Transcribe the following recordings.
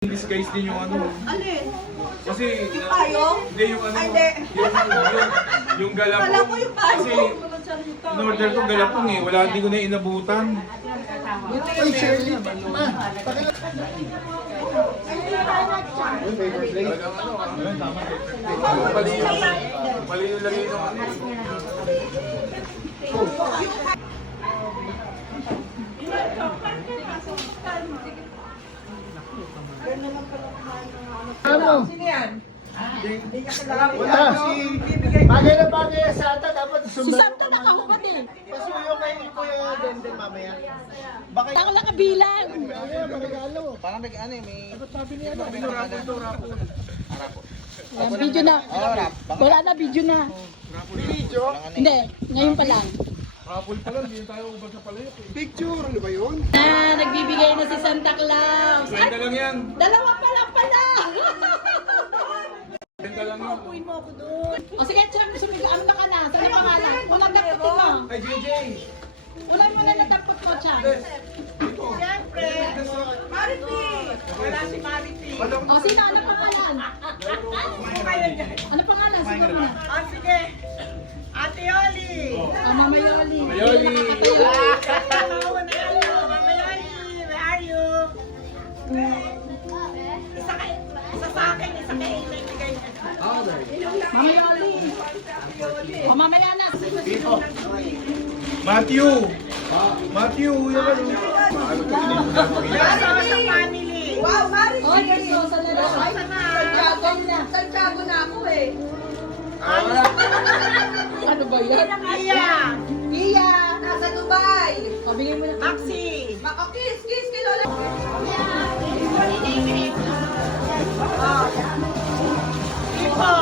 In disguise din yung ano. Alin? Kasi, Yung payong? hindi yung ano, Ay, hindi. yung galapong. Kala ko yung payong. Kasi, in-order ko galapong eh. Wala, hindi ko na inabutan. Ay, Shirley. Mali yung lagay ng ano. Ano? Sino yan? Wala, si... Bagay na bagay sa ata, dapat Si sundan. Santa nakahubad eh. Pasuyo kay Kuya Denden mamaya. Bakit? Ako nakabilang. Ay, regalo. Parang nag-ano eh, may... Ano sabi niya? Ayan, video na. Wala na, video na. Video? Hindi, ngayon pa lang. Rapol pa lang, hindi tayo ubad sa palayok eh. Picture, ano ba yun? Nagbibigay na si Santa Claus. Kwenta lang yan. Dalawa pa lang pala. Kwenta lang yan. O sige, Chang, sumigaan na ka na. Saan ang pangalan? Unang daputin mo. Ay, JJ! Ulan mo na natapot mo, Chang. Siyempre. Maripi. Wala si Maripi. O sino? Ano pangalan? Ano pangalan? Sino mo? Ah, sige. Ate Yoli. Mama Yoli. Yoli. Mama Yoli. Where are you? Isa sa akin, isa kay Inay. Mama Yoli. O mamaya na. Matthew! Matthew, yung ano? Sama sa family. Wow, Maripi. O, Versosa na lang. Ay, Santiago na ako eh. ano ba yan? Iya. Iya. Nasa Dubai. O, bigay mo na. Maxi. Kiss kay Lola. Ipo.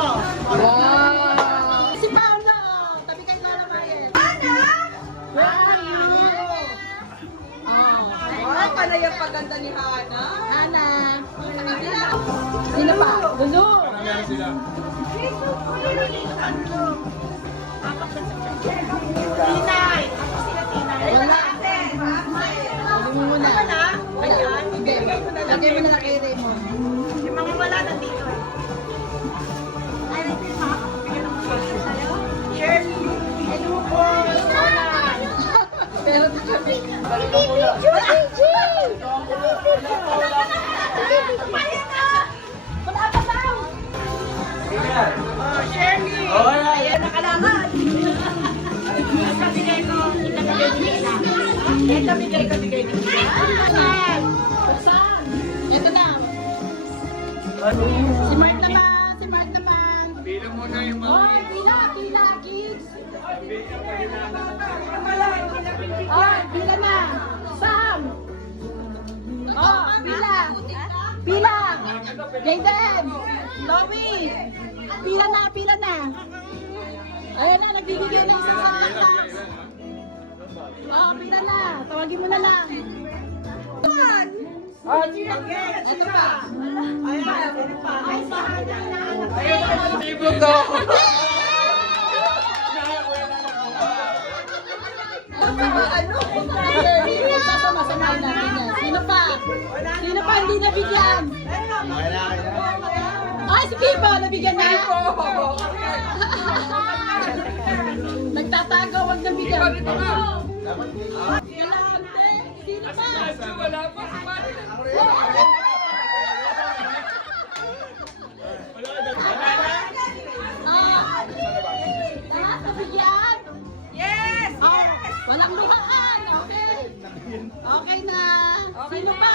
Wow! Si Paolo! Tabi kay Lola Mariel. Ana. Where are you? Oh. Wow, panay ang paganda ni Hana. Ana. Sino pa? Lulu. Parang meron sila. Tinay. Wala. Sabi mo muna. Wala? Ayan. Hindi. Lagay mo na lang kay Raymond. Yung mga wala nandito. Ay, makakapagpigil ng mga sa'yo. Shirley. Hello po. Pero kami. Oh, Shirley. Ayan, nakalangan. Ito bigay ko. Ito bigay ko. Saan? Ito na. Si Mark naman. Si Mark naman. Bilang mo na yung mga... Hoy, pila, kids. Oh, pila na. Sam. Oh, pila. Pila. Jaden. Lowy. Pila na. Ayan na, nagbibigay ng isa sa class. Oh, pila na. Tawagin mo na lang. Oh, ito pa. Ay, bahana na. Libog daw! Sasama-samahin natin yan. Sino pa? Sino pa hindi nabigyan? Ay, si Pipo, nabigyan na? Nagtatago, wag nabigyan. Sino pa? Wala pa! Lahat nabigyan? Yes! Oh, walang luhaan. Okay. Okay na. Sino pa?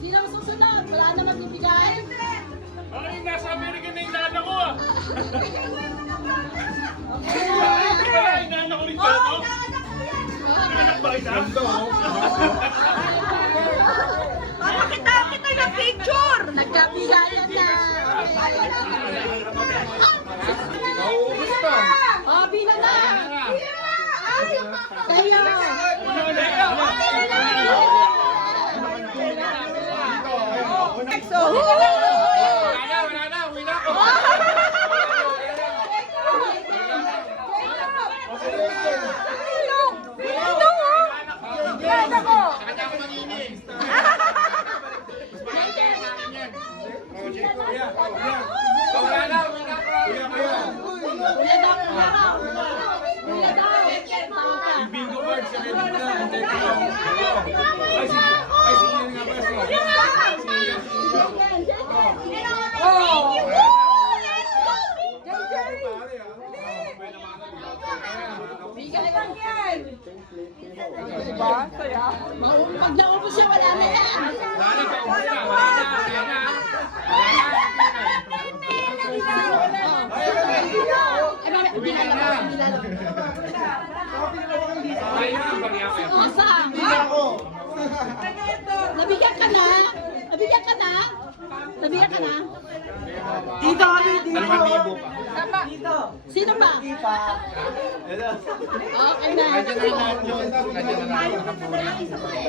Sino ang susunod? Wala na magbibigay? Ay, nasa Amerika na yung nana ko ah! Wala, inana ko rin Oh, dito! Anak ba kita? Para kita ng picture! nagkabigayan na. Nauubos pa! Oh, bilang na. Kayo. Wala na! Uwi na ako! Yan ako! Kanya ko manginig! Wala na. Kuya. Kuya daw, kuya daw. Kuya daw. Yung bingo card, sa ready na. Hintay ko lang. Ay, sige nga ba? Thank you! Bigay lang yan. Diba? Saya. Pag naubos siya, wala na yan. Lali pa, wala na. Eh, bakit? Hindi ka lang. Osa. Nabigyan ka na? Nabigyan ka na? Nabigyan ka na? Dito kami, dito. 2,000 pa. Sino pa? Okay na.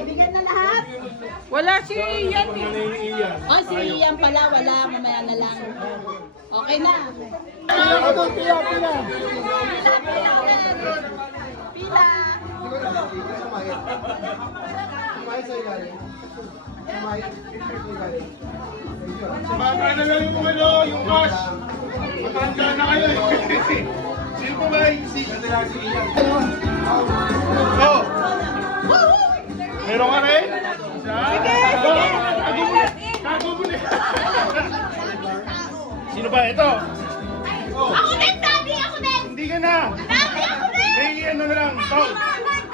Bigyan na lahat. Wala si Ian. Iyan. Oh, si Ian pala. Wala. Mamaya na lang. Okay na. Pila. Sumama na lang yung yung cash. Matanda na kayo eh. Sino po ba yung si Iyan? Oh! Meron ka rin? Sige! Tago mo na. Sino ba? Ito? Ako din, Daddy! Ako din! Hindi ka na. Daddy, ako din! May ano na lang. Tol.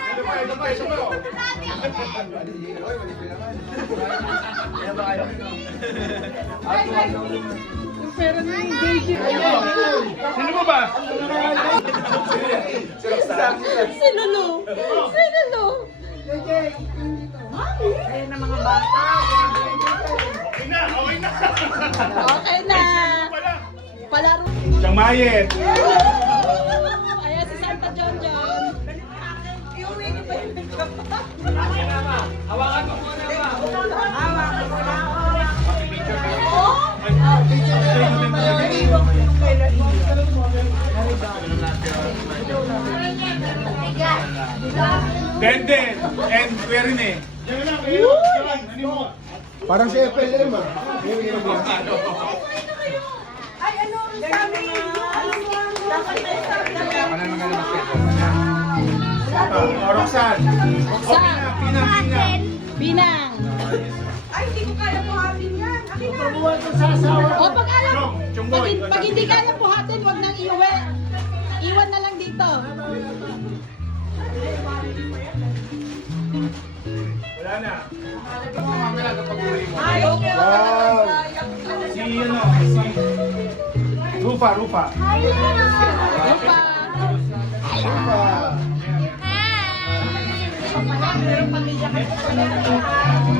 Ito pa, ito pa, ito pa. Daddy, ako din! Sino mo ba? Si Lulu. Si Lulu. Ayan ang mga bata. Okay na, okay na. Okay na. Wala. Palaro. Siyang Mayet. Ayan si Santa John John. Denden and Querine. Parang si FLM ah. Ay, ano? Kami! Roxanne. Roxanne. Pinang. Binang. Ay, hindi ko kaya buhatin yan. Akin na. O pag alam, Chungboy. pag hindi kaya buhatin, wag nang iuwi. Iwan na lang dito. Wala na. Mamaya kapag uli mo. Ay, okay. Wow. Si ano, si Rufa. Lupa. Ano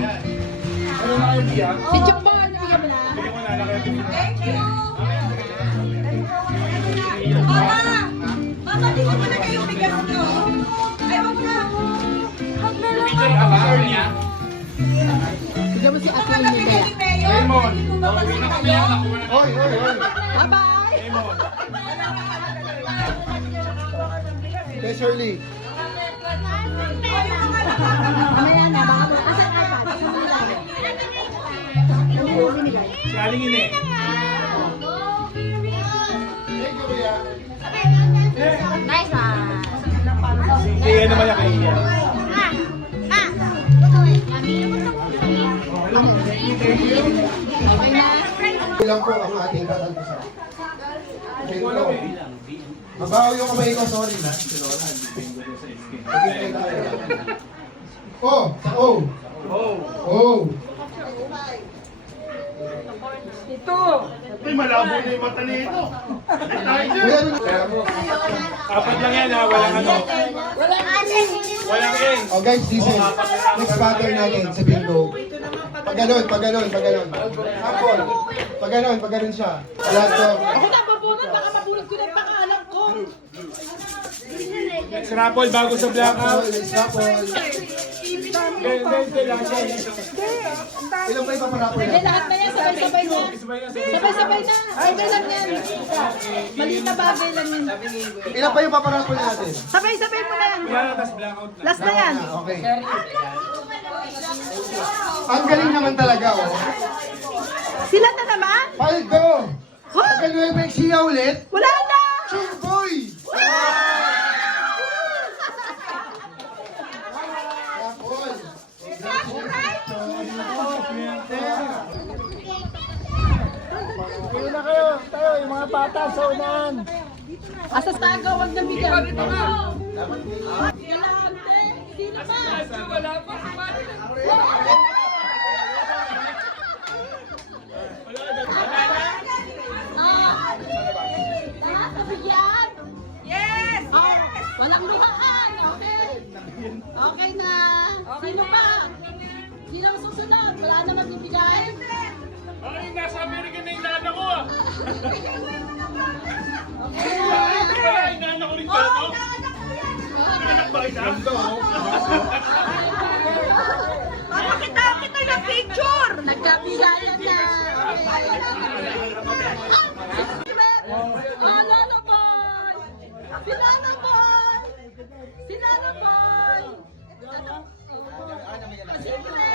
na kayo biya? Si Chumboy, nabigyan mo na. Bili mo na lang kayo. Thank you. Mama! Mama, di ko mo na kayo bigyan ko. Ay, wag na. Wag na lang. Picture ka ba? Niya? Bigyan mo si Ito Atlan nga ni bigay Bea. ni Mayor. Raymond. Hindi ko ba Uwi na kami. pagkakalo? Hoy. Bye-bye. Raymond. Kay Shirley. Mamaya na, baka mo. Asan iPad? Si Aling Ine. Thank you, Kuya. Nice one. Si ano naman yung kay Ian. Okay na. Ilang po ang ating katantusan. Bingo. Mabaho yung kamay ko, sorry na. Okay, tayo. Oh, sa O. Oh. Ay, malabo na yung mata nito. Kuya, ano? Apat lang yan ha, walang ano. Walang end. Oh guys, this is next pattern natin sa bingo. Pag ganun. Apple. Pag ganun siya. Lahat to. Ako na, babunot. Baka mabunot ko na yung pangalan ko. Next raffle bago sa blackout. Let's apple. Ilan ba yung paparapol Hindi, na? lahat na yan. Sabay-sabay na. Sabay-sabay na. Sabay lang yan. Maliit na bagay lang yan. Ilan ba yung paparapol natin? Sabay-sabay mo na yan. Wala na, tas blackout na. Last na yan. Okay. Ang galing naman talaga, oh. Sila na naman? Paldo! Pagka Nueva Ecija ulit, Wala na! Chungboy! Asa taga, wag na bigyan. Dito na. Sino pa? Wala pa. Lahat na bigyan? Yes! Oh, walang luhaan. Okay. Okay na. Sino pa? Sino ang susunod? Wala na magbibigay? Ay, nasa Amerika na yung nana ko ah. Ay, nana ko rin ba ito? Anak ba kita? Para kita yung picture! Nagkabigayan na. Ah, Lolo Boy! Si Lolo Boy! Si Lolo Boy! Sige,